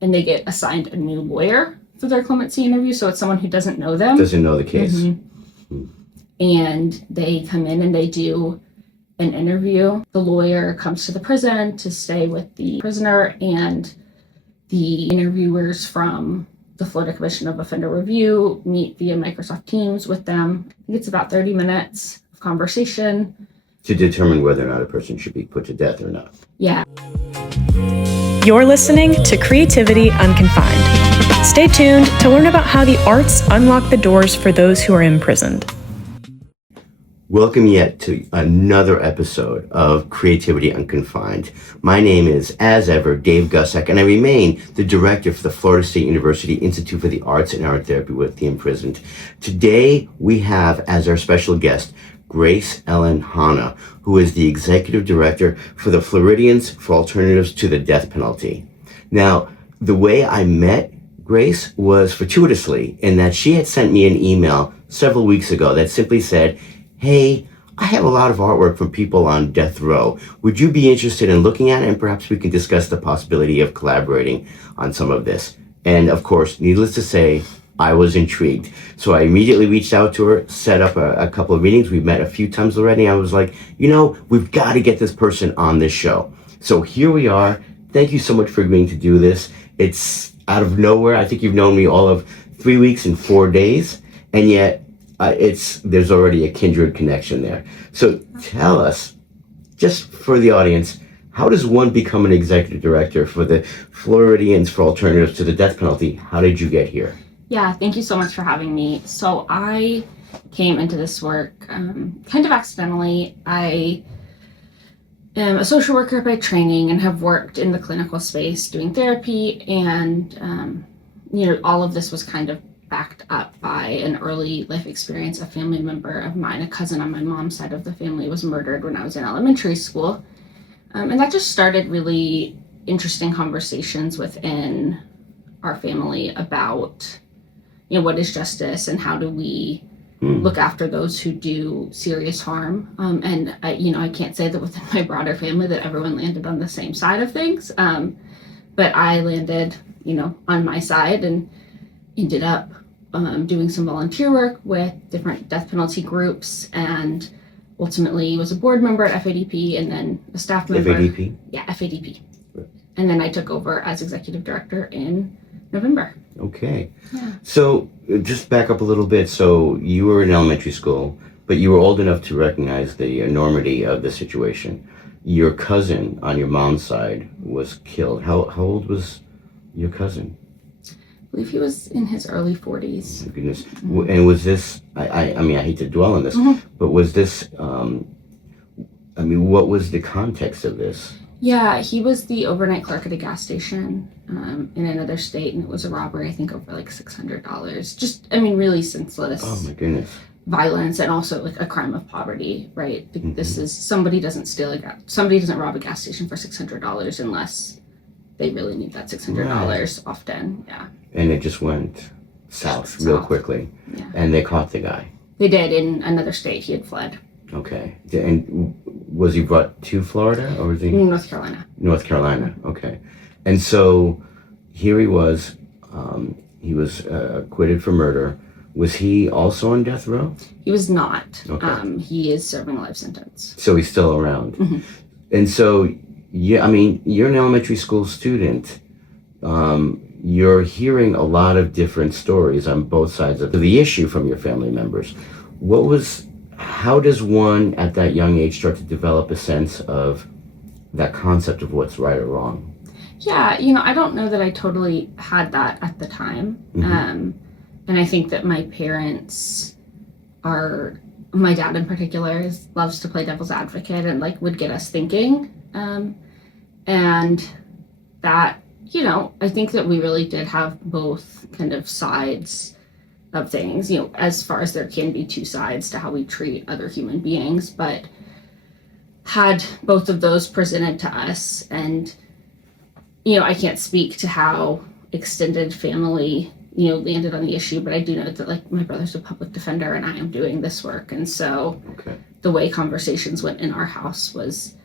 and they get assigned a new lawyer for their clemency interview. So it's someone who doesn't know them. Doesn't know the case. Mm-hmm. And they come in and they do an interview. The lawyer comes to the prison to stay with the prisoner, and the interviewers from the Florida Commission of Offender Review meet via Microsoft Teams with them. I think it's about 30 minutes of conversation. To determine whether or not a person should be put to death or not. Yeah. You're listening to Creativity Unconfined. Stay tuned to learn about how the arts unlock the doors for those who are imprisoned. Welcome yet to another episode of Creativity Unconfined. My name is, as ever, Dave Gusek, and I remain the director for the Florida State University Institute for the Arts and Art Therapy with the Imprisoned. Today, we have as our special guest, Grace Ellen Hanna, who is the executive director for the Floridians for Alternatives to the Death Penalty. Now, the way I met Grace was fortuitously in that she had sent me an email several weeks ago that simply said, "Hey, I have a lot of artwork from people on death row. Would you be interested in looking at it? And perhaps we can discuss the possibility of collaborating on some of this." And of course, needless to say, I was intrigued. So I immediately reached out to her, set up a couple of meetings. We've met a few times already. I was like, we've got to get this person on this show. So here we are. Thank you so much for agreeing to do this. It's out of nowhere. I think you've known me all of 3 weeks and 4 days. And yet, there's already a kindred connection there. So tell us, just for the audience, how does one become an executive director for the Floridians for Alternatives to the Death Penalty? How did you get here? Yeah, thank you so much for having me. So I came into this work kind of accidentally. I am a social worker by training and have worked in the clinical space doing therapy, and all of this was kind of backed up by an early life experience. A family member of mine, a cousin on my mom's side of the family, was murdered when I was in elementary school. And that just started really interesting conversations within our family about, what is justice and how do we look after those who do serious harm. And I can't say that within my broader family that everyone landed on the same side of things. But I landed, on my side and ended up doing some volunteer work with different death penalty groups, and ultimately was a board member at FADP and then a staff member. FADP? Yeah, FADP. And then I took over as executive director in November. Okay. Yeah. So just back up a little bit. So you were in elementary school, but you were old enough to recognize the enormity of the situation. Your cousin on your mom's side was killed. How old was your cousin? I believe he was in his early 40s. My goodness. Mm-hmm. And was this, I hate to dwell on this, but was this, what was the context of this? Yeah, he was the overnight clerk at a gas station in another state, and it was a robbery, I think, over like $600. Just, really senseless. Oh my goodness. Violence, and also like a crime of poverty, right? Mm-hmm. This is, somebody doesn't rob a gas station for $600 unless they really need that $600 often, yeah. And it just went south real quickly. Yeah. And they caught the guy. They did, in another state. He had fled. Okay. And was he brought to Florida, or was he? North Carolina. North Carolina, okay. And so here he was acquitted for murder. Was he also on death row? He was not. Okay. He is serving a life sentence. So he's still around. Mm-hmm. And so, you're an elementary school student. You're hearing a lot of different stories on both sides of the issue from your family members. How does one at that young age start to develop a sense of that concept of what's right or wrong? Yeah, I don't know that I totally had that at the time. Mm-hmm. And I think that my parents my dad in particular loves to play devil's advocate and would get us thinking. And that, I think that we really did have both kind of sides of things, as far as there can be two sides to how we treat other human beings, but had both of those presented to us. And, I can't speak to how extended family, landed on the issue, but I do know that my brother's a public defender and I am doing this work. And so the way conversations went in our house was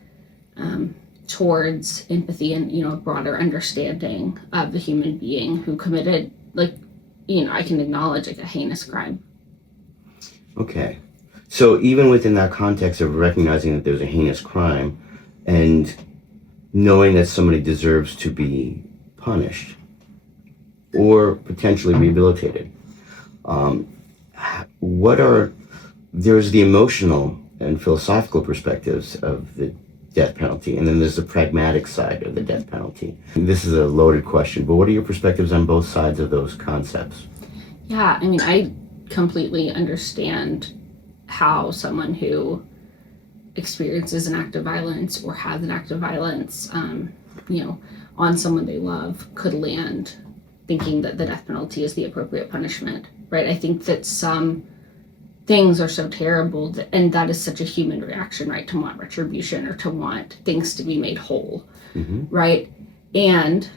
towards empathy and, a broader understanding of the human being who committed, I can acknowledge a heinous crime. Okay. So even within that context of recognizing that there's a heinous crime and knowing that somebody deserves to be punished or potentially rehabilitated, there's the emotional and philosophical perspectives of the death penalty, and then there's the pragmatic side of the death penalty. This is a loaded question, but what are your perspectives on both sides of those concepts? Yeah, I completely understand how someone who experiences an act of violence or has an act of violence, on someone they love could land thinking that the death penalty is the appropriate punishment, right? I think that some things are so terrible and that is such a human reaction, right? To want retribution or to want things to be made whole, right? And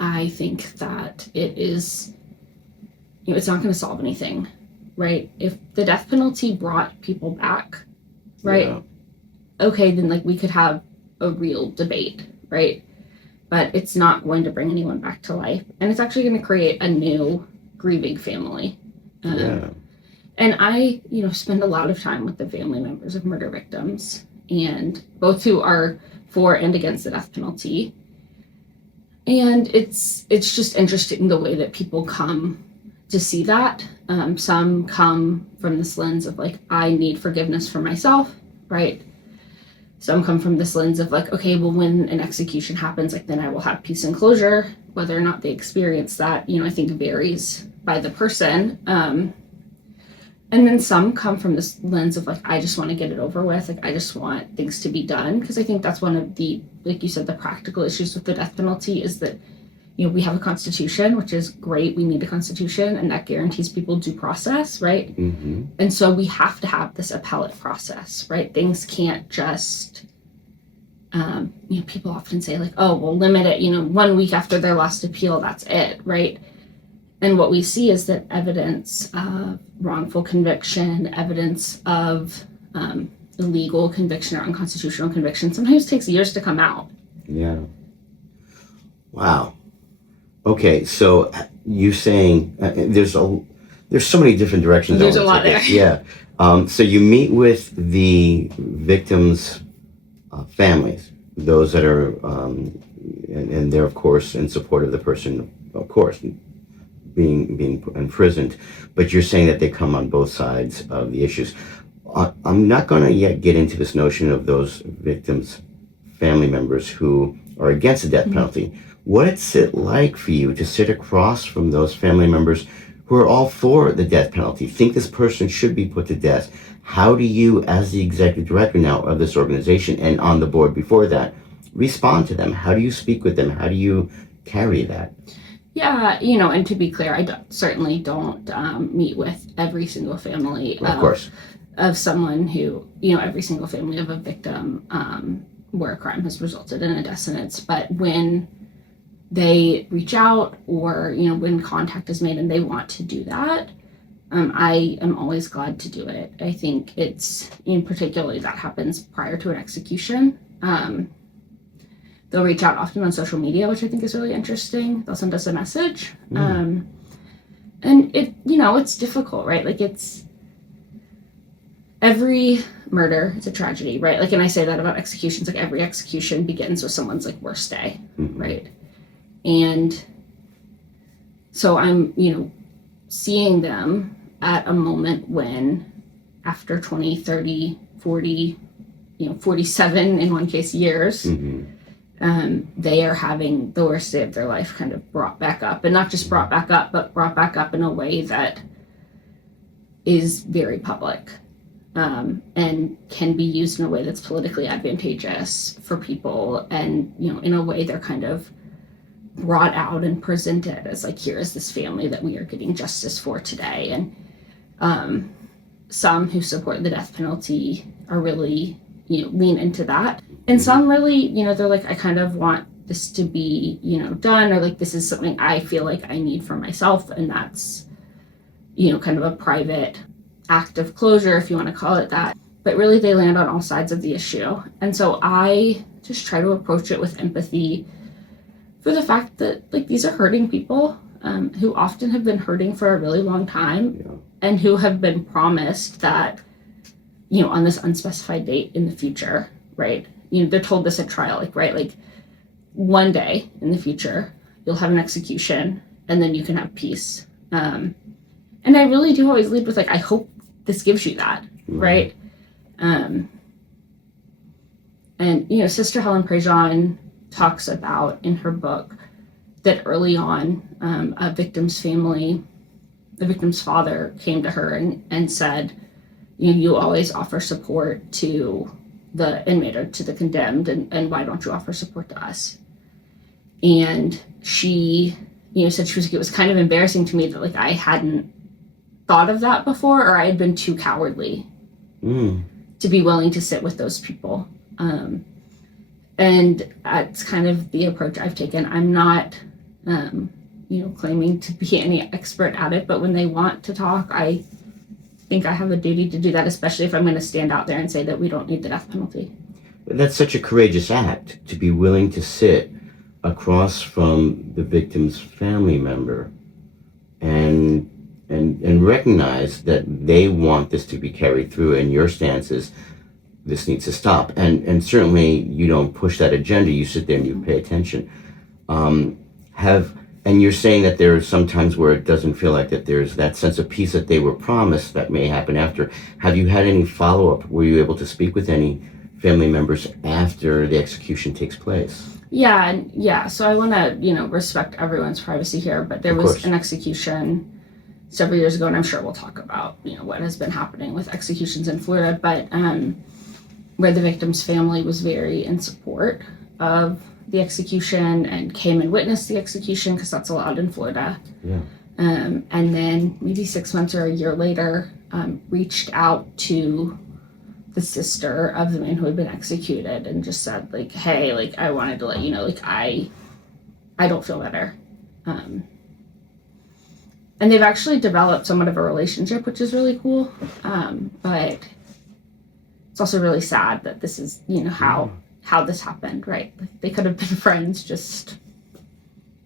I think that it is, it's not going to solve anything, right? If the death penalty brought people back, right? Yeah. Okay, then we could have a real debate, right? But it's not going to bring anyone back to life. And it's actually going to create a new grieving family. And I, spend a lot of time with the family members of murder victims, and both who are for and against the death penalty. And it's just interesting the way that people come to see that. Some come from this lens of I need forgiveness for myself, right? Some come from this lens of okay, well, when an execution happens, then I will have peace and closure. Whether or not they experience that, I think varies by the person. And then some come from this lens of I just want to get it over with. I just want things to be done. Because I think that's one of the, like you said, the practical issues with the death penalty is that, we have a constitution, which is great. We need a constitution, and that guarantees people due process, right? Mm-hmm. And so we have to have this appellate process, right? Things can't just, people often say oh, we'll limit it, 1 week after their last appeal, that's it, right? And what we see is that evidence of wrongful conviction, evidence of illegal conviction or unconstitutional conviction sometimes takes years to come out. Yeah. Wow. Okay, so you saying there's so many different directions. There's a lot there. Yeah. So you meet with the victims' families, those that are, and they're of course in support of the person, of course, being imprisoned. But you're saying that they come on both sides of the issues. I'm not going to yet get into this notion of those victims' family members who are against the death penalty. What's it like for you to sit across from those family members who are all for the death penalty, think this person should be put to death? How do you, as the executive director now of this organization and on the board before that, respond to them? How do you speak with them? How do you carry that? Yeah, and to be clear, I certainly don't meet with every single family of course. Of someone who, every single family of a victim where a crime has resulted in a death sentence. But when they reach out or, when contact is made and they want to do that, I am always glad to do it. I think it's, particularly that happens prior to an execution. They'll reach out often on social media, which I think is really interesting. They'll send us a message. And it, it's difficult, right? It's every murder is a tragedy, right? And I say that about executions, every execution begins with someone's worst day, right? And so I'm, seeing them at a moment when after 20, 30, 40, 47 in one case years, they are having the worst day of their life kind of brought back up. And not just brought back up, but brought back up in a way that is very public and can be used in a way that's politically advantageous for people. And, in a way they're kind of brought out and presented as here is this family that we are getting justice for today. And some who support the death penalty are really, lean into that. And some really, they're I kind of want this to be, done, or this is something I feel I need for myself. And that's, kind of a private act of closure, if you want to call it that. But really they land on all sides of the issue. And so I just try to approach it with empathy for the fact that, like, these are hurting people who often have been hurting for a really long time and who have been promised that, you know, on this unspecified date in the future, right? You know, they're told this at trial, like, right, like, one day in the future, you'll have an execution and then you can have peace. And I really do always lead with, like, I hope this gives you that, right? And, you know, Sister Helen Prejean talks about in her book that early on, a victim's family, the victim's father came to her and said, you know, you always offer support to the inmate or to the condemned, and why don't you offer support to us? And she, you know, said it was kind of embarrassing to me that, like, I hadn't thought of that before, or I had been too cowardly to be willing to sit with those people. And that's kind of the approach I've taken. I'm not, you know, claiming to be any expert at it, but when they want to talk, I think I have a duty to do that, especially if I'm going to stand out there and say that we don't need the death penalty. That's such a courageous act, to be willing to sit across from the victim's family member and recognize that they want this to be carried through, and your stance is this needs to stop. And certainly you don't push that agenda, you sit there and you pay attention. And you're saying that there are some times where it doesn't feel like that there's that sense of peace that they were promised that may happen after. Have you had any follow-up? Were you able to speak with any family members after the execution takes place? Yeah. So I want to, you know, respect everyone's privacy here, but there was an execution several years ago, and I'm sure we'll talk about, you know, what has been happening with executions in Florida, but where the victim's family was very in support of the execution and came and witnessed the execution, because that's allowed in Florida. Yeah. And then maybe 6 months or a year later, reached out to the sister of the man who had been executed and just said, like, hey, like, I wanted to let you know, like, I don't feel better. And they've actually developed somewhat of a relationship, which is really cool. But it's also really sad that this is, you know, how this happened, right? Like, they could have been friends just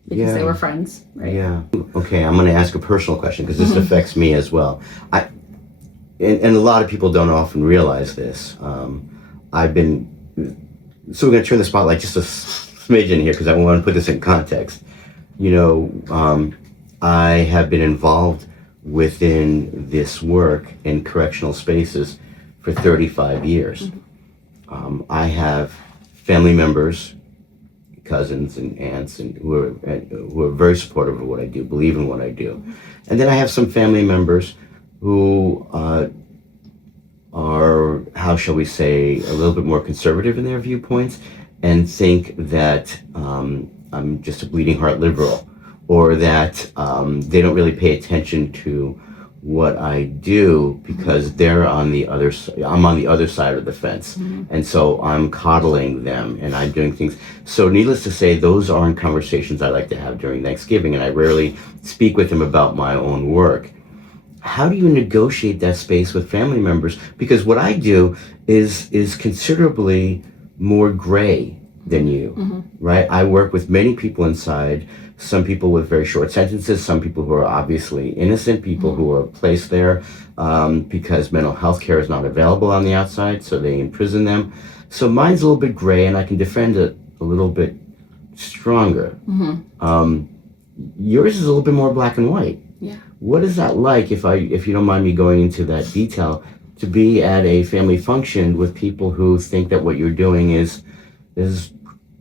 because they were friends, right? Yeah. Okay, I'm going to ask a personal question, because this affects me as well. And a lot of people don't often realize this. So we're going to turn the spotlight just a smidgen here, because I want to put this in context. You know, I have been involved within this work in correctional spaces for 35 years. I have family members, cousins and aunts, and who are very supportive of what I do, believe in what I do. And then I have some family members who are, how shall we say, a little bit more conservative in their viewpoints, and think that I'm just a bleeding heart liberal, or that they don't really pay attention to what I do because they're on the other side. I'm on the other side of the fence, and so I'm coddling them and I'm doing things. So needless to say, those aren't conversations I like to have during Thanksgiving, and I rarely speak with them about my own work. How do you negotiate that space with family members? Because what I do is considerably more gray than you, right? I work with many people inside, some people with very short sentences, some people who are obviously innocent, people who are placed there because mental health care is not available on the outside, so they imprison them. So mine's a little bit gray, and I can defend it a little bit stronger. Yours is a little bit more black and white. Yeah. What is that like, if you don't mind me going into that detail, to be at a family function with people who think that what you're doing is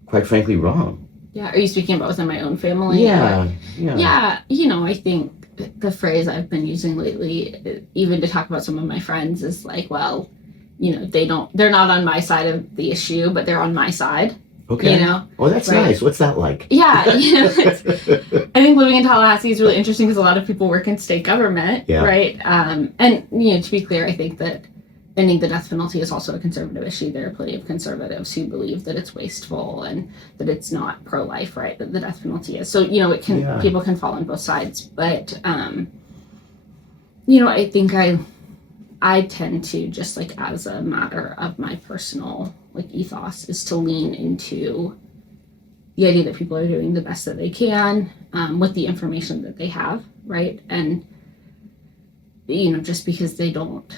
quite frankly wrong? Yeah. Are you speaking about within my own family? Yeah. Yeah. You know, I think the phrase I've been using lately, even to talk about some of my friends, is like, well, you know, they're not on my side of the issue, but they're on my side. Okay. You know? Oh, that's right? Nice. What's that like? Yeah. You know, I think living in Tallahassee is really interesting because a lot of people work in state government, right? And, you know, to be clear, I think that ending the death penalty is also a conservative issue. There are plenty of conservatives who believe that it's wasteful and that it's not pro-life, right? That the death penalty is. So, you know, people can fall on both sides. But, you know, I think I tend to, just like as a matter of my personal like ethos is to lean into the idea that people are doing the best that they can with the information that they have, right? And just because they don't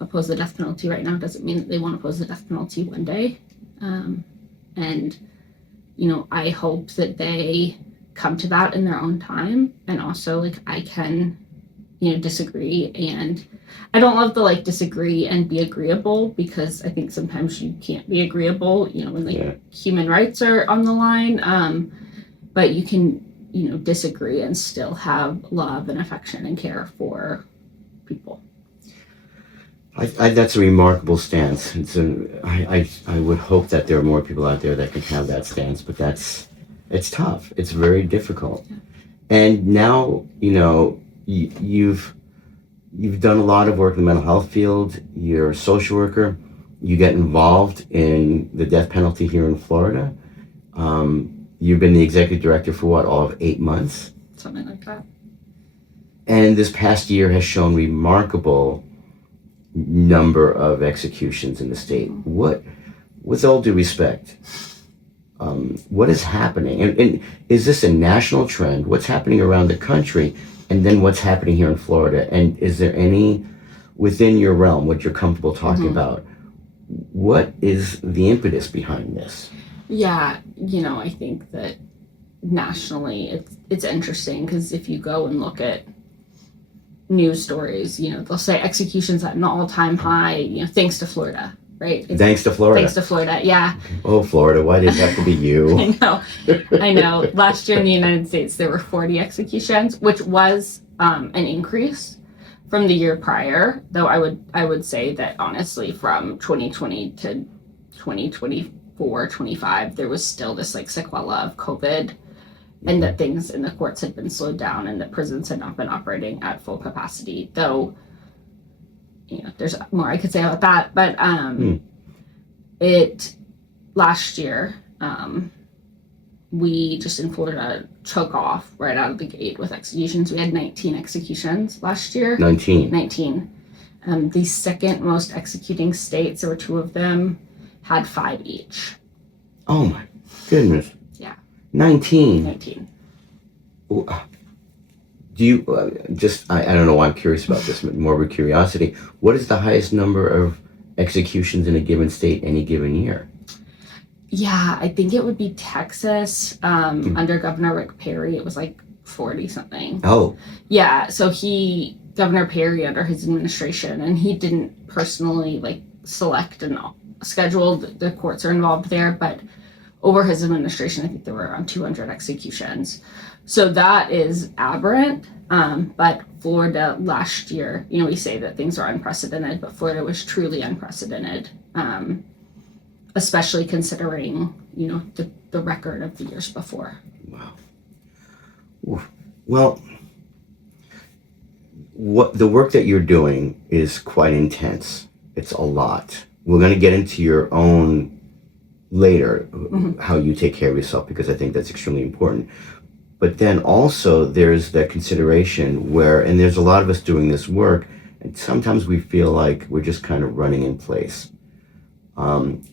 oppose the death penalty right now doesn't mean that they won't oppose the death penalty one day. And I hope that they come to that in their own time. And also, like, I can disagree, and I don't love the disagree and be agreeable, because I think sometimes you can't be agreeable when human rights are on the line, but you can disagree and still have love and affection and care for people. That's a remarkable stance. I would hope that there are more people out there that can have that stance, but it's tough. It's very difficult. Yeah. And now, you've done a lot of work in the mental health field. You're a social worker. You get involved in the death penalty here in Florida. You've been the executive director for all of 8 months? Something like that. And this past year has shown remarkable number of executions in the state. What, with all due respect, what is happening? And is this a national trend? What's happening around the country? And then what's happening here in Florida? And is there any, within your realm, what you're comfortable talking about, what is the impetus behind this? Yeah, I think that nationally it's interesting, because if you go and look at news stories, they'll say executions at an all-time high, thanks to Florida, right? Thanks to Florida. Thanks to Florida, yeah. Oh, Florida, why did it have to be you? I know. Last year in the United States, there were 40 executions, which was an increase from the year prior, though I would say that honestly from 2020 to 2024, 25, there was still this sequela of COVID, and that things in the courts had been slowed down and that prisons had not been operating at full capacity, though there's more I could say about that. But last year, we just in Florida took off right out of the gate with executions. We had 19 executions last year. 19. The second most executing states, there were 2 of them, had 5 each. Oh my goodness. Yeah. 19. Do you I don't know why I'm curious about this, more of a curiosity. What is the highest number of executions in a given state any given year? Yeah, I think it would be Texas. Under Governor Rick Perry, it was 40 something. Oh. Yeah, so Governor Perry, under his administration, and he didn't personally select and schedule, the courts are involved there, but over his administration, I think there were around 200 executions. So that is aberrant. But Florida last year, we say that things are unprecedented, but Florida was truly unprecedented, especially considering, the record of the years before. Wow. Well, the work that you're doing is quite intense. It's a lot. We're going to get into your own later, how you take care of yourself, because I think that's extremely important. But then also there's that consideration where, and there's a lot of us doing this work, and sometimes we feel like we're just kind of running in place.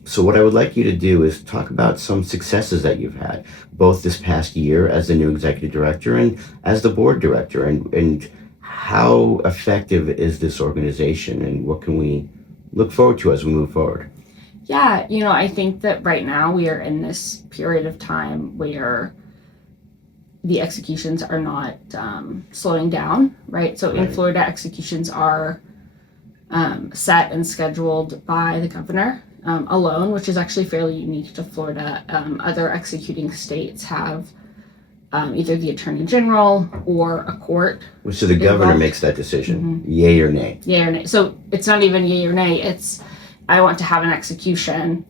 So what I would like you to do is talk about some successes that you've had, both this past year as the new executive director and as the board director, and how effective is this organization, and what can we look forward to as we move forward? Yeah, I think that right now we are in this period of time where the executions are not slowing down, right? So in Florida, executions are set and scheduled by the governor alone, which is actually fairly unique to Florida. Other executing states have either the attorney general or a court. So the governor makes that decision, yay or nay? Yay or nay. So it's not even yay or nay, it's I want to have an execution,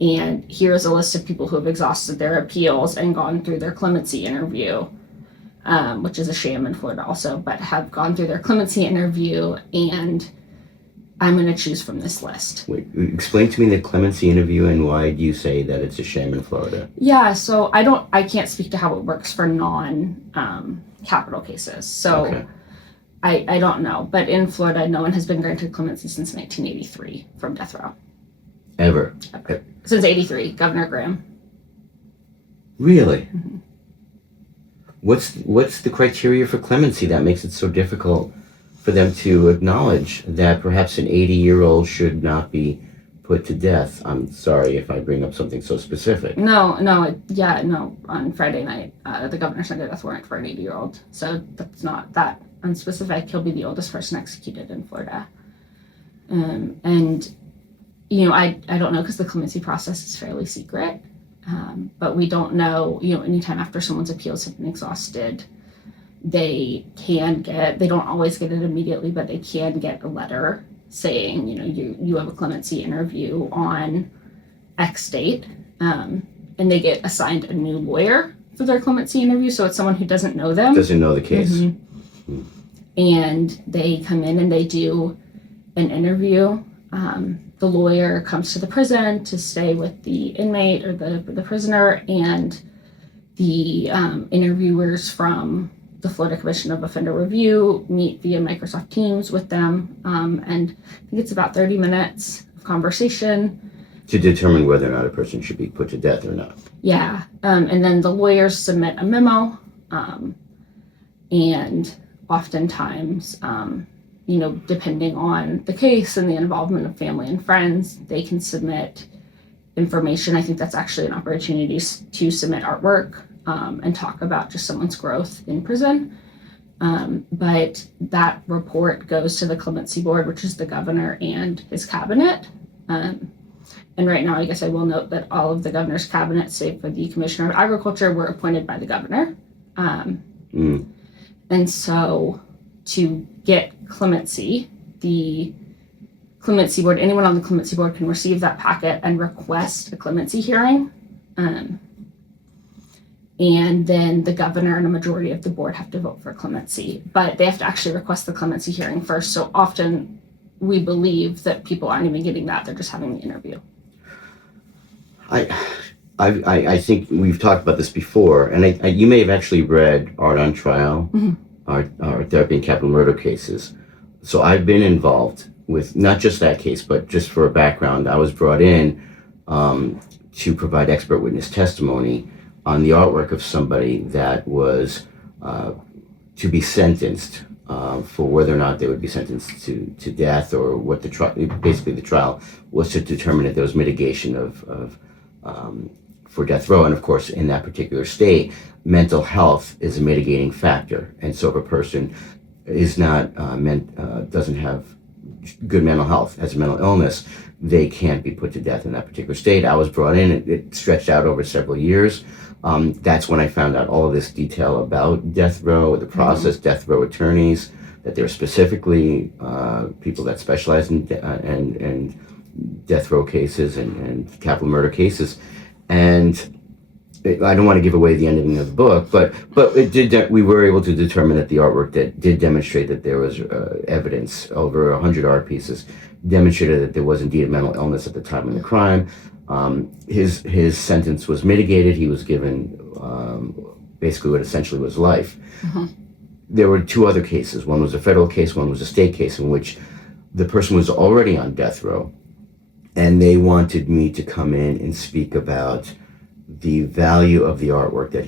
and here's a list of people who have exhausted their appeals and gone through their clemency interview, which is a sham in Florida also, but have gone through their clemency interview, and I'm going to choose from this list. Wait, explain to me the clemency interview, and why do you say that it's a sham in Florida? Yeah, so I can't speak to how it works for non-capital cases. So okay. I don't know, but in Florida, no one has been granted clemency since 1983 from death row. Ever? Since '83, Governor Graham. Really? Mm-hmm. What's the criteria for clemency that makes it so difficult for them to acknowledge that perhaps an 80-year-old should not be put to death? I'm sorry if I bring up something so specific. No. On Friday night, the governor signed a death warrant for an 80-year-old. So that's not that unspecific. He'll be the oldest person executed in Florida. And, I don't know because the clemency process is fairly secret. But we don't know, anytime after someone's appeals have been exhausted, they don't always get it immediately, but they can get a letter saying, you have a clemency interview on X date, and they get assigned a new lawyer for their clemency interview. So it's someone who doesn't know them. Doesn't know the case. Mm-hmm. And they come in and they do an interview. The lawyer comes to the prison to stay with the inmate or the prisoner, and the interviewers from the Florida Commission of Offender Review meet via Microsoft Teams with them, and I think it's about 30 minutes of conversation. To determine whether or not a person should be put to death or not. Yeah, and then the lawyers submit a memo, and oftentimes, depending on the case and the involvement of family and friends, they can submit information. I think that's actually an opportunity to submit artwork and talk about just someone's growth in prison. But that report goes to the clemency board, which is the governor and his cabinet. And right now, I guess I will note that all of the governor's cabinet, save for the commissioner of agriculture, were appointed by the governor. And so to get clemency, the clemency board, anyone on the clemency board can receive that packet and request a clemency hearing. And then the governor and a majority of the board have to vote for clemency, but they have to actually request the clemency hearing first. So often we believe that people aren't even getting that, they're just having the interview. I think we've talked about this before, and you may have actually read Art on Trial, Art Therapy and Capital Murder Cases. So I've been involved with not just that case, but just for a background, I was brought in to provide expert witness testimony on the artwork of somebody that was to be sentenced for whether or not they would be sentenced to death, or what the trial was to determine if there was mitigation of for death row. And of course, in that particular state, mental health is a mitigating factor. And so if a person is not doesn't have good mental health, has a mental illness, they can't be put to death in that particular state. I was brought in, it stretched out over several years. That's when I found out all of this detail about death row, the process, death row attorneys, that they're specifically people that specialize in death row cases and capital murder cases. And I don't want to give away the ending of the book, but it did. We were able to determine that the artwork that did demonstrate that there was evidence, over 100 art pieces, demonstrated that there was indeed a mental illness at the time of the crime. His sentence was mitigated. He was given basically what essentially was life. There were two other cases. One was a federal case, one was a state case, in which the person was already on death row, and they wanted me to come in and speak about the value of the artwork that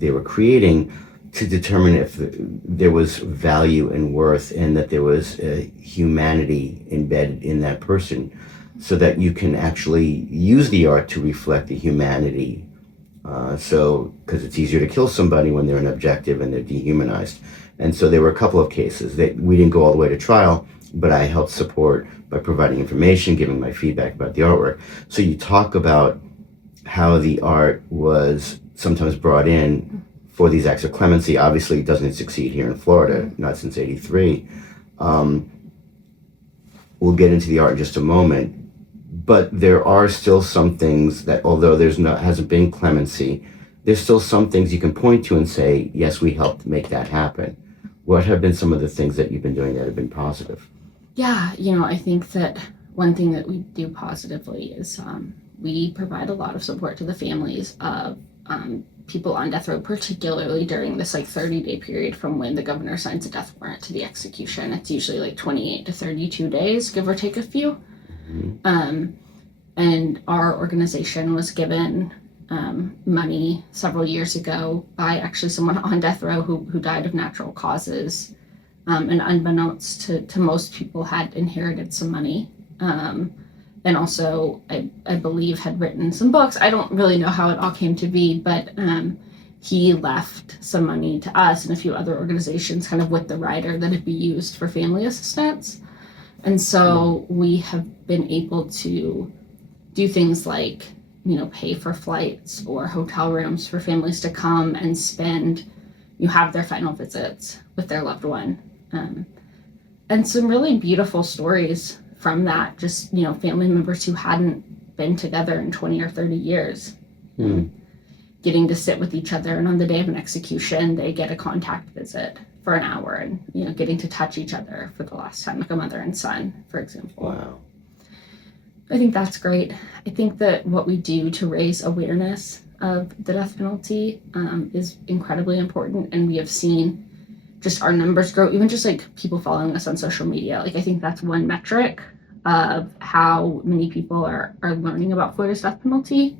they were creating, to determine if there was value and worth, and that there was humanity embedded in that person, so that you can actually use the art to reflect the humanity. Because it's easier to kill somebody when they're an objective and they're dehumanized. And so there were a couple of cases that we didn't go all the way to trial, but I helped support by providing information, giving my feedback about the artwork. So you talk about how the art was sometimes brought in for these acts of clemency. Obviously, it doesn't succeed here in Florida, not since '83. We'll get into the art in just a moment. But there are still some things that, although hasn't been clemency, there's still some things you can point to and say, yes, we helped make that happen. What have been some of the things that you've been doing that have been positive? Yeah, I think that one thing that we do positively is we provide a lot of support to the families of people on death row, particularly during this 30-day period from when the governor signs a death warrant to the execution. It's usually 28 to 32 days, give or take a few. And our organization was given money several years ago by actually someone on death row who died of natural causes, and unbeknownst to most people had inherited some money, and also I believe had written some books. I don't really know how it all came to be, but he left some money to us and a few other organizations kind of with the rider that it'd be used for family assistance. And so we have been able to do things like, pay for flights or hotel rooms for families to come and have their final visits with their loved one. And some really beautiful stories from that, just, family members who hadn't been together in 20 or 30 years, getting to sit with each other. And on the day of an execution, they get a contact visit for an hour and, getting to touch each other for the last time, like a mother and son, for example. Wow. I think that's great. I think that what we do to raise awareness of the death penalty is incredibly important. And we have seen just our numbers grow, even just like people following us on social media. Like, I think that's one metric of how many people are learning about Florida's death penalty.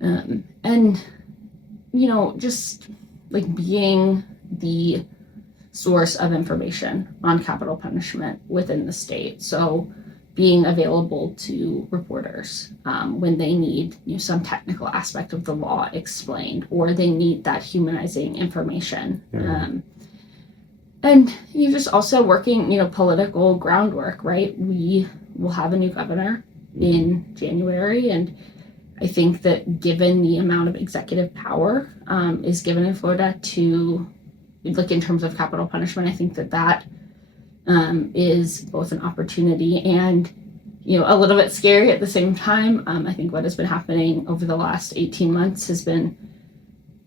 And, just like being the source of information on capital punishment within the state. So being available to reporters when they need some technical aspect of the law explained, or they need that humanizing information. And you're just also working, political groundwork, right? We will have a new governor in January, and I think that given the amount of executive power is given in Florida to look in terms of capital punishment, I think that is both an opportunity and, a little bit scary at the same time. I think what has been happening over the last 18 months has been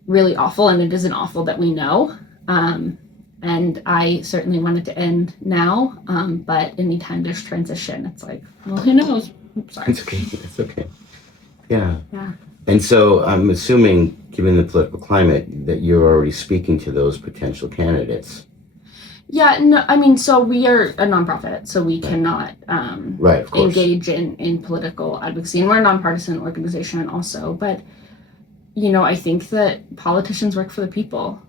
really awful, and it is an awful that we know. And I certainly want it to end now, but anytime there's transition, it's like, well, who knows? Oops, sorry. It's okay. Yeah. Yeah. And so I'm assuming, given the political climate, that you're already speaking to those potential candidates. Yeah, no, I mean, so we are a nonprofit, so we cannot Right, of course. engage in political advocacy. And we're a nonpartisan organization also, but, I think that politicians work for the people,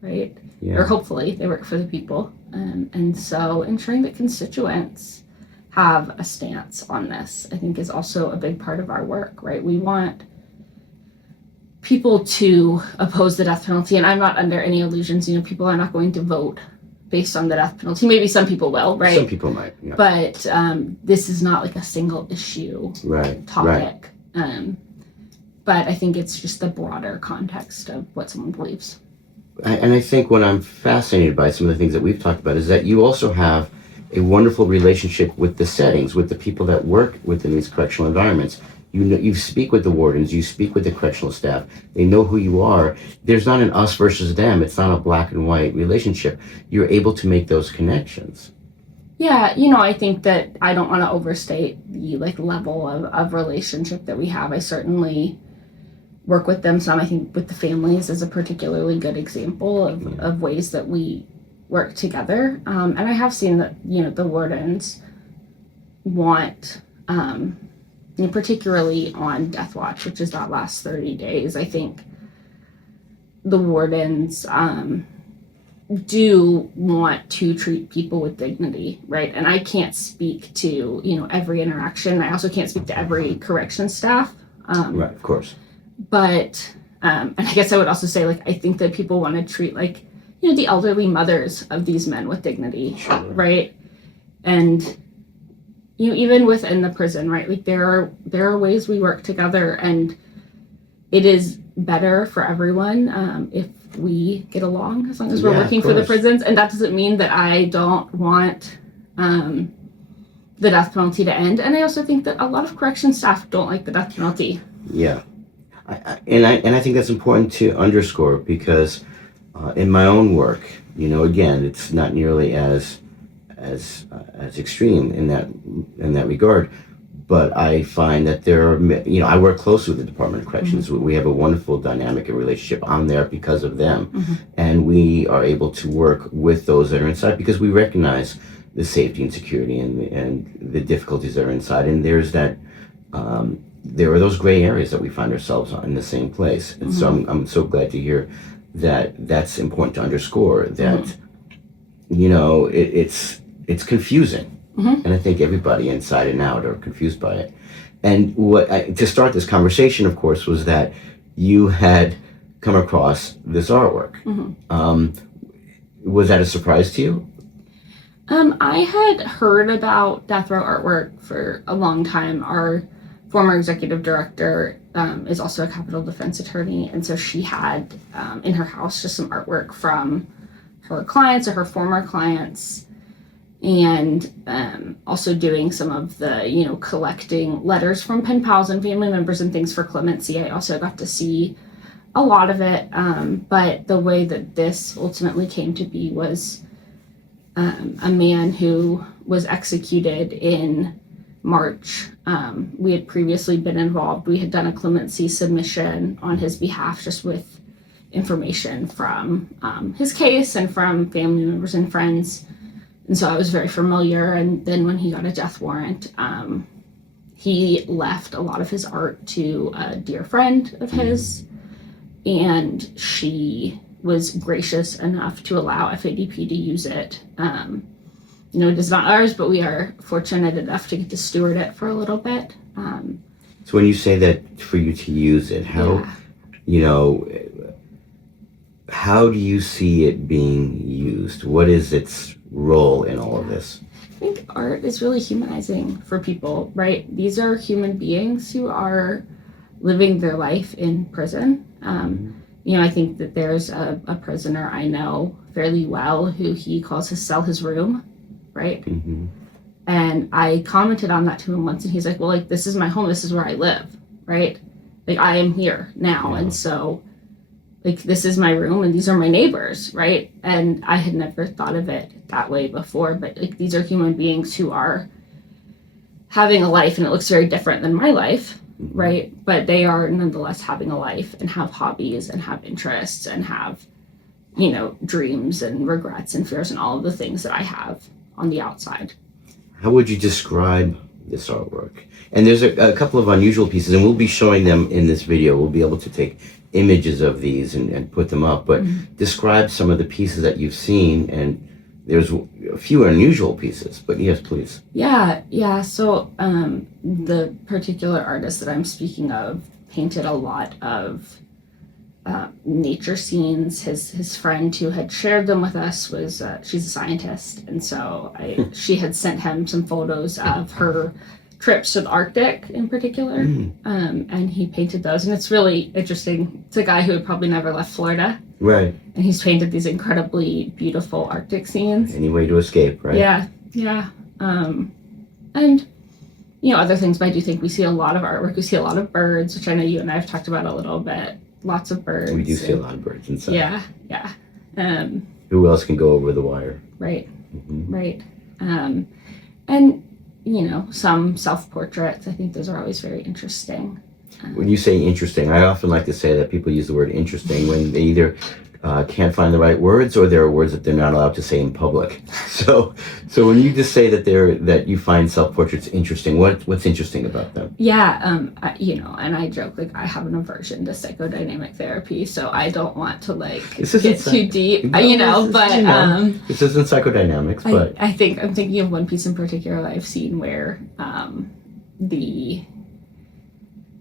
right? Yeah. Or hopefully they work for the people. And so ensuring that constituents have a stance on this, I think, is also a big part of our work, right? We want people to oppose the death penalty, and I'm not under any illusions, people are not going to vote based on the death penalty. Maybe some people will, right? Some people might, yeah. But this is not like a single issue topic. But I think it's just the broader context of what someone believes. And I think what I'm fascinated by, some of the things that we've talked about, is that you also have a wonderful relationship with the settings, with the people that work within these correctional environments. You speak with the wardens, you speak with the correctional staff. They know who you are. There's not an us versus them. It's not a black and white relationship. You're able to make those connections. Yeah, I think that I don't want to overstate the level of relationship that we have. I certainly work with them some. I think with the families is a particularly good example of ways that we work together. And I have seen that, the wardens want, particularly on Death Watch, which is that last 30 days, I think the wardens do want to treat people with dignity, right? And I can't speak to, every interaction. I also can't speak to every correction staff. Right, of course. But, and I guess I would also say, I think that people want to treat, the elderly mothers of these men with dignity, Sure. right? And, even within the prison, right? There are ways we work together, and it is better for everyone if we get along, as long as we're working for the prisons. And that doesn't mean that I don't want the death penalty to end. And I also think that a lot of correction staff don't like the death penalty. Yeah. I think that's important to underscore, because in my own work, again, it's not nearly as extreme in that regard, but I find that there are, I work closely with the Department of Corrections. Mm-hmm. We have a wonderful dynamic and relationship. I'm there because of them, mm-hmm. and we are able to work with those that are inside because we recognize the safety and security and the difficulties that are inside, and there's that there are those gray areas that we find ourselves in the same place. And so I'm so glad to hear that that's important to underscore, that, you know, it's confusing. And I think everybody inside and out are confused by it. And to start this conversation, of course, was that you had come across this artwork. Was that a surprise to you? I had heard about death row artwork for a long time. Our former executive director is also a capital defense attorney, and so she had in her house just some artwork from her clients or her former clients, and also doing some of the, you know, collecting letters from pen pals and family members and things for clemency. I also got to see a lot of it, but the way that this ultimately came to be was a man who was executed in March. We had previously been involved. We had done a clemency submission on his behalf, just with information from his case and from family members and friends. And so I was very familiar. And then when he got a death warrant, he left a lot of his art to a dear friend of his, and she was gracious enough to allow FADP to use it. You know, it is not ours, but we are fortunate enough to get to steward it for a little bit. So when you say that for you to use it, how, you know, how do you see it being used? What is its role in all of this? I think art is really humanizing for people, right? These are human beings who are living their life in prison. You know, I think that there's a prisoner I know fairly well who he calls his cell his room, right? And I commented on that to him once, and he's like, well, like, this is my home, this is where I live, right? Like, I am here now, and so, like, this is my room, and these are my neighbors, right? And I had never thought of it that way before, but, like, these are human beings who are having a life, and it looks very different than my life, right? But they are nonetheless having a life and have hobbies and have interests and have, you know, dreams and regrets and fears and all of the things that I have on the outside. How would you describe this artwork? And there's a couple of unusual pieces, and we'll be showing them in this video. We'll be able to take images of these and put them up, but describe some of the pieces that you've seen. And there's a few unusual pieces, but yes, please. Yeah. So the particular artist that I'm speaking of painted a lot of nature scenes. His friend who had shared them with us was she's a scientist, and so she had sent him some photos of her trips to the Arctic in particular, and he painted those, and it's really interesting. It's a guy who had probably never left Florida, right? And he's painted these incredibly beautiful Arctic scenes. Any way to escape, right? Yeah. And you know, other things, but I do think we see a lot of artwork. We see a lot of birds, which I know you and I have talked about a little bit. Lots of birds. We do see a lot of birds inside. Yeah. Who else can go over the wire? Right. And you know, some self-portraits. I think those are always very interesting. When you say interesting, I often like to say that people use the word interesting when they either can't find the right words, or there are words that they're not allowed to say in public. So when you just say that you find self-portraits interesting, what's interesting about them? You know, and I joke, like, I have an aversion to psychodynamic therapy, so I don't want to get too deep, you know. But this isn't psychodynamics, but I think I'm thinking of one piece in particular that I've seen where the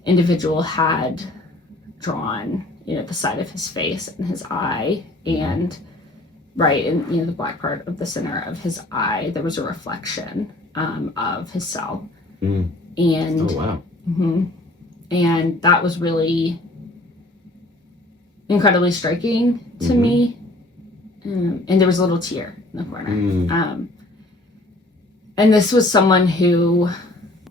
individual had drawn, you know, the side of his face and his eye, and in, you know, the black part of the center of his eye, there was a reflection of his cell. And oh wow. And that was really incredibly striking to me. And there was a little tear in the corner. And this was someone who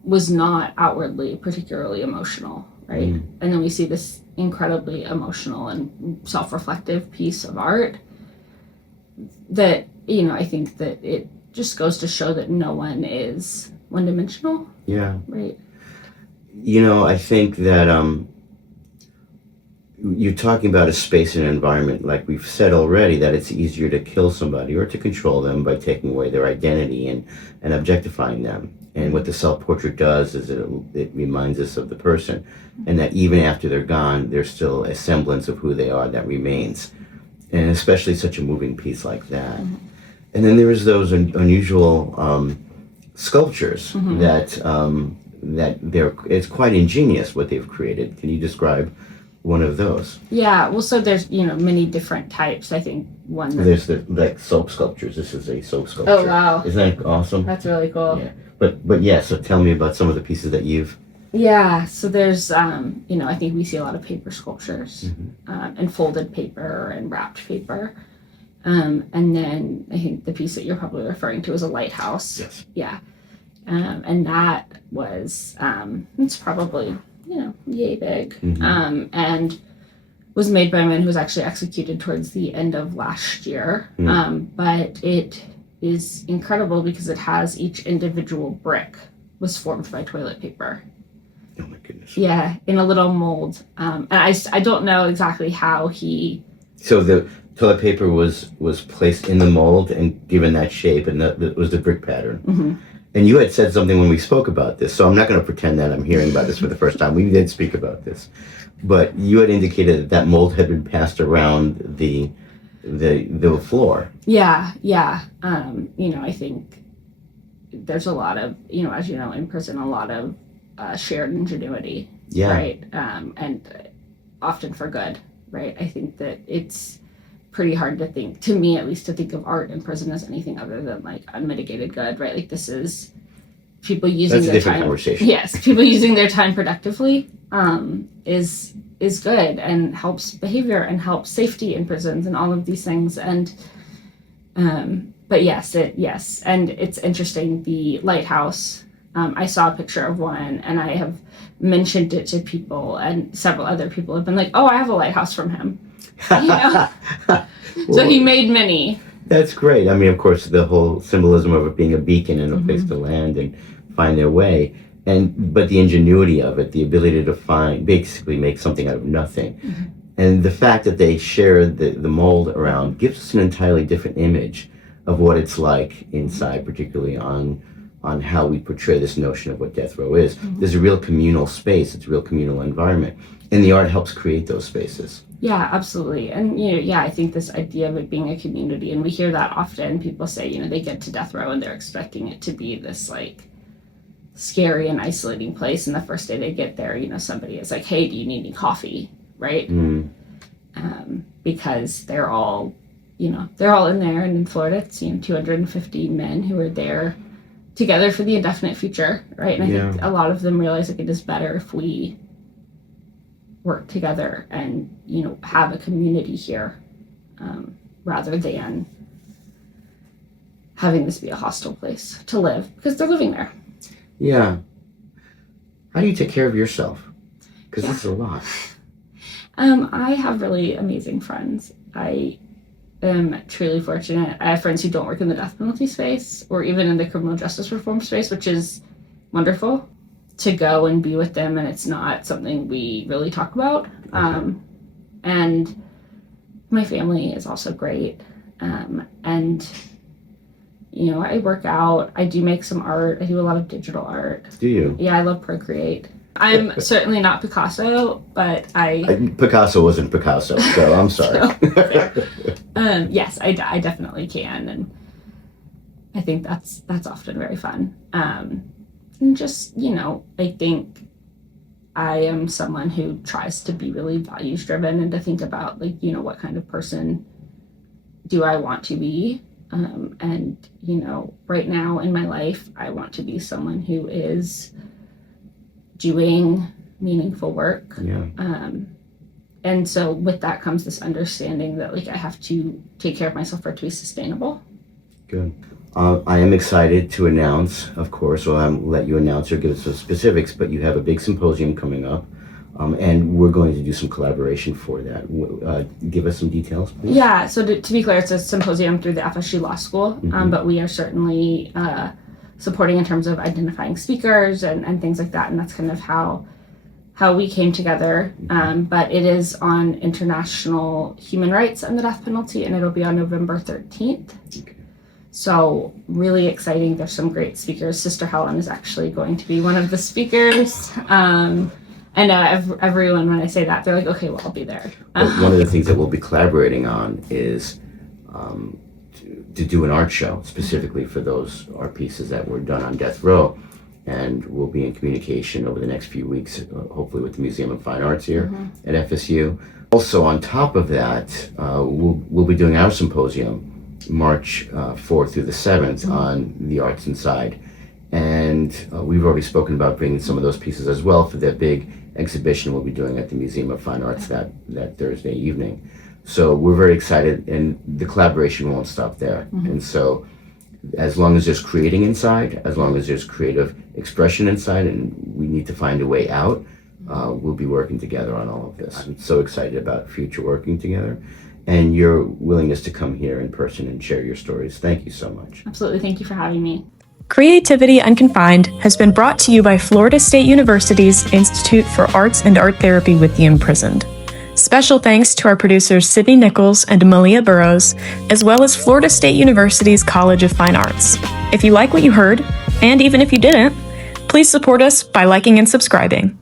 was not outwardly particularly emotional, right? And then we see this incredibly emotional and self-reflective piece of art that, you know, I think that it just goes to show that no one is one-dimensional. Yeah. Right. You know, I think that you're talking about a space and environment, like we've said already, that it's easier to kill somebody or to control them by taking away their identity and objectifying them. And what the self-portrait does is it reminds us of the person, and that even after they're gone, there's still a semblance of who they are that remains. And especially such a moving piece like that. Mm-hmm. And then there's those unusual sculptures mm-hmm. that it's quite ingenious what they've created. Can you describe one of those? Yeah, well, so there's many different types. I think one there's the soap sculptures. This is a soap sculpture. Oh wow, isn't that awesome? That's really cool. Yeah, but yeah. So tell me about some of the pieces that you've. Yeah, so there's I think we see a lot of paper sculptures, mm-hmm. And folded paper and wrapped paper, and then I think the piece that you're probably referring to is a lighthouse. Yes. Yeah, and that was it's probably yay big, mm-hmm. And was made by a man who was actually executed towards the end of last year. Mm-hmm. But it is incredible because it has each individual brick was formed by toilet paper. Oh my goodness. Yeah, in a little mold. And I don't know exactly how he... So the toilet paper was placed in the mold and given that shape, and that was the brick pattern. Mm-hmm. And you had said something when we spoke about this, so I'm not going to pretend that I'm hearing about this for the first time. We did speak about this. But you had indicated that mold had been passed around the floor. Yeah. I think there's a lot of, as you know, in prison, a lot of shared ingenuity, yeah. Right? And often for good, right? I think that it's pretty hard to think, to me at least, to think of art in prison as anything other than like unmitigated good, right? Like this is people using That's their a different time. Conversation. Yes, people using their time productively is good and helps behavior and helps safety in prisons and all of these things. And but yes, and it's interesting. The lighthouse. I saw a picture of one, and I have mentioned it to people, and several other people have been like, "Oh, I have a lighthouse from him." Well, so he made many. That's great. I mean, of course, the whole symbolism of it being a beacon and a mm-hmm. place to land and find their way, but the ingenuity of it, the ability to basically make something out of nothing, mm-hmm. and the fact that they share the mold around gives us an entirely different image of what it's like inside, particularly on how we portray this notion of what death row is. Mm-hmm. There's a real communal space, it's a real communal environment, and the art helps create those spaces. Yeah, absolutely. And, I think this idea of it being a community, and we hear that often, people say, they get to death row and they're expecting it to be this, like, scary and isolating place, and the first day they get there, somebody is like, hey, do you need any coffee, right? Mm. Because they're all in there, and in Florida, it's, 250 men who are there together for the indefinite future, right? And I think a lot of them realize like it is better if we work together and have a community here, rather than having this be a hostile place to live because they're living there. Yeah. How do you take care of yourself? Because this is a lot. I have really amazing friends. I am truly fortunate. I have friends who don't work in the death penalty space or even in the criminal justice reform space, which is wonderful to go and be with them, and it's not something we really talk about. Okay. And my family is also great. And I work out. I do make some art. I do a lot of digital art. Do you? Yeah, I love Procreate. I'm certainly not Picasso, but Picasso wasn't Picasso, so I'm sorry. Yes, I definitely can, and I think that's often very fun. And just, I think I am someone who tries to be really values driven and to think about what kind of person do I want to be? And right now in my life, I want to be someone who is doing meaningful work. Yeah. And so with that comes this understanding that I have to take care of myself for it to be sustainable. Good. I am excited to announce, of course, or I'll let you announce or give us some specifics, but you have a big symposium coming up, and we're going to do some collaboration for that. Give us some details, please. Yeah, so to be clear, it's a symposium through the FSU Law School, mm-hmm. But we are certainly supporting in terms of identifying speakers and things like that, and that's kind of how how we came together, but it is on International Human Rights and the Death Penalty, and it'll be on November 13th. So really exciting. There's some great speakers. Sister Helen is actually going to be one of the speakers. I know everyone, when I say that, they're like, okay, well, I'll be there. One of the things that we'll be collaborating on is to do an art show specifically for those art pieces that were done on death row. And we'll be in communication over the next few weeks, hopefully with the Museum of Fine Arts here at FSU. Also, on top of that, we'll be doing our symposium March 4th through the 7th on the arts inside. And we've already spoken about bringing some of those pieces as well for that big exhibition we'll be doing at the Museum of Fine Arts that Thursday evening. So we're very excited, and the collaboration won't stop there. And so as long as there's creating inside, as long as there's creative expression inside, and we need to find a way out, we'll be working together on all of this. I'm so excited about future working together and your willingness to come here in person and share your stories. Thank you so much. Absolutely. Thank you for having me. Creativity Unconfined has been brought to you by Florida State University's Institute for Arts and Art Therapy with the Imprisoned. Special thanks to our producers Sydney Nichols and Malia Burrows, as well as Florida State University's College of Fine Arts. If you like what you heard, and even if you didn't, please support us by liking and subscribing.